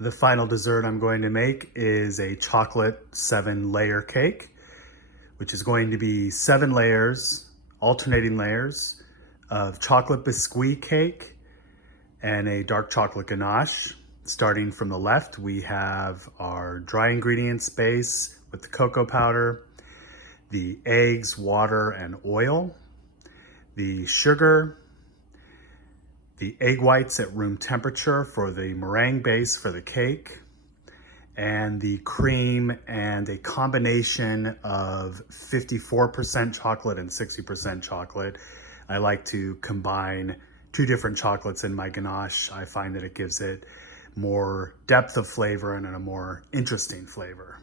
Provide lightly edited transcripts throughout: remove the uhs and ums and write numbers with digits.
The final dessert I'm going to make is a chocolate 7-layer cake, which is going to be 7 layers, alternating layers of chocolate biscuit cake and a dark chocolate ganache. Starting from the left, we have our dry ingredients base with the cocoa powder, the eggs, water, and oil, the sugar, the egg whites at room temperature for the meringue base for the cake, and the cream and a combination of 54% chocolate and 60% chocolate. I like to combine 2 different chocolates in my ganache. I find that it gives it more depth of flavor and a more interesting flavor.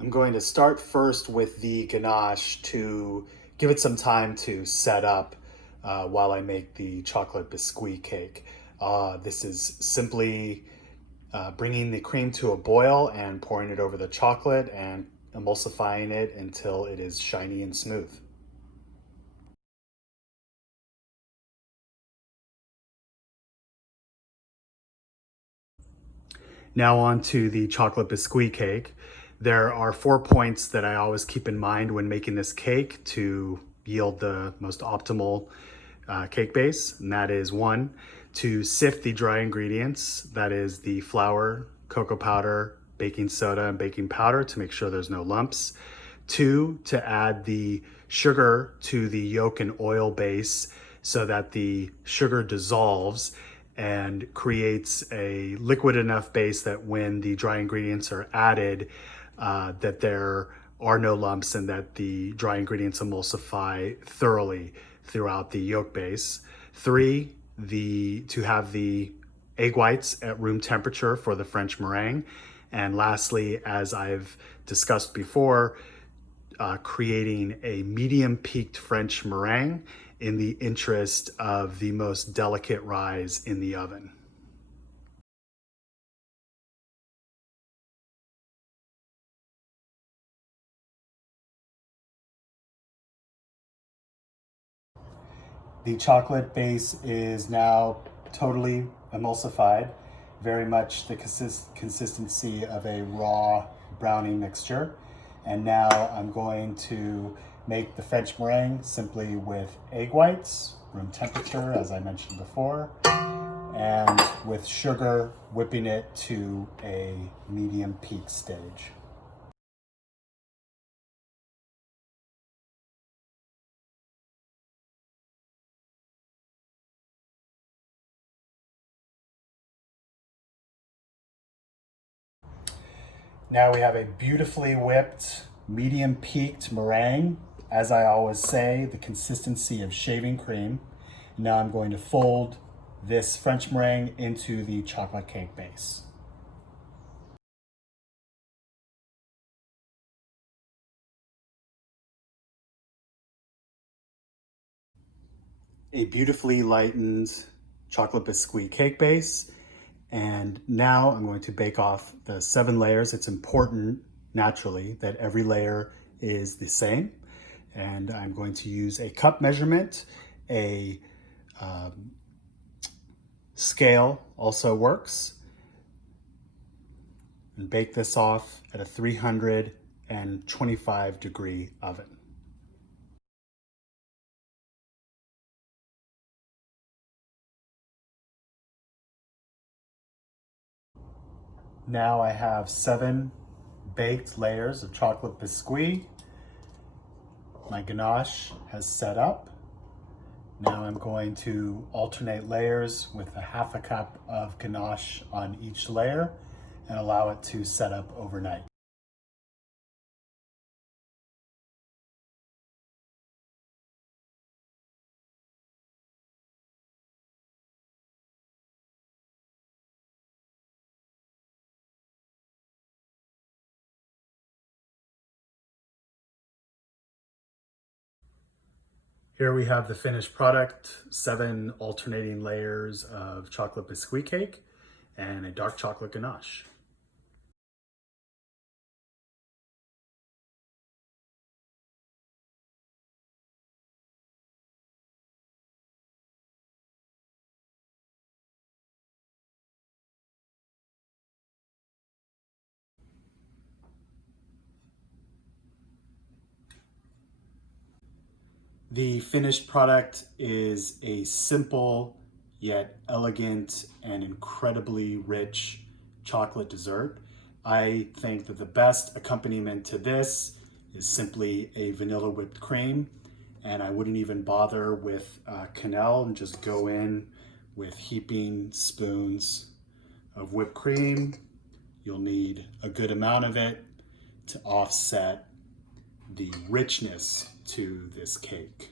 I'm going to start first with the ganache to give it some time to set up while I make the chocolate biscuit cake. This is simply bringing the cream to a boil and pouring it over the chocolate and emulsifying it until it is shiny and smooth. Now on to the chocolate biscuit cake. There are 4 points that I always keep in mind when making this cake to yield the most optimal cake base. And that is 1, to sift the dry ingredients. That is the flour, cocoa powder, baking soda, and baking powder to make sure there's no lumps. 2, to add the sugar to the yolk and oil base so that the sugar dissolves and creates a liquid enough base that when the dry ingredients are added, that there are no lumps and that the dry ingredients emulsify thoroughly throughout the yolk base. 3, to have the egg whites at room temperature for the French meringue. And lastly, as I've discussed before, creating a medium peaked French meringue in the interest of the most delicate rise in the oven. The chocolate base is now totally emulsified, very much the consistency of a raw brownie mixture. And now I'm going to make the French meringue simply with egg whites, room temperature, as I mentioned before, and with sugar, whipping it to a medium peak stage. Now we have a beautifully whipped, medium peaked meringue. As I always say, the consistency of shaving cream. Now I'm going to fold this French meringue into the chocolate cake base. A beautifully lightened chocolate biscuit cake base. And now I'm going to bake off the 7 layers. It's important, naturally, that every layer is the same. And I'm going to use a cup measurement. A scale also works. And bake this off at a 325-degree oven. Now I have 7 baked layers of chocolate biscuit. My ganache has set up. Now I'm going to alternate layers with a half a cup of ganache on each layer and allow it to set up overnight. Here we have the finished product, 7 alternating layers of chocolate biscuit cake and a dark chocolate ganache. The finished product is a simple yet elegant and incredibly rich chocolate dessert. I think that the best accompaniment to this is simply a vanilla whipped cream, and I wouldn't even bother with quenelle and just go in with heaping spoons of whipped cream. You'll need a good amount of it to offset the richness to this cake.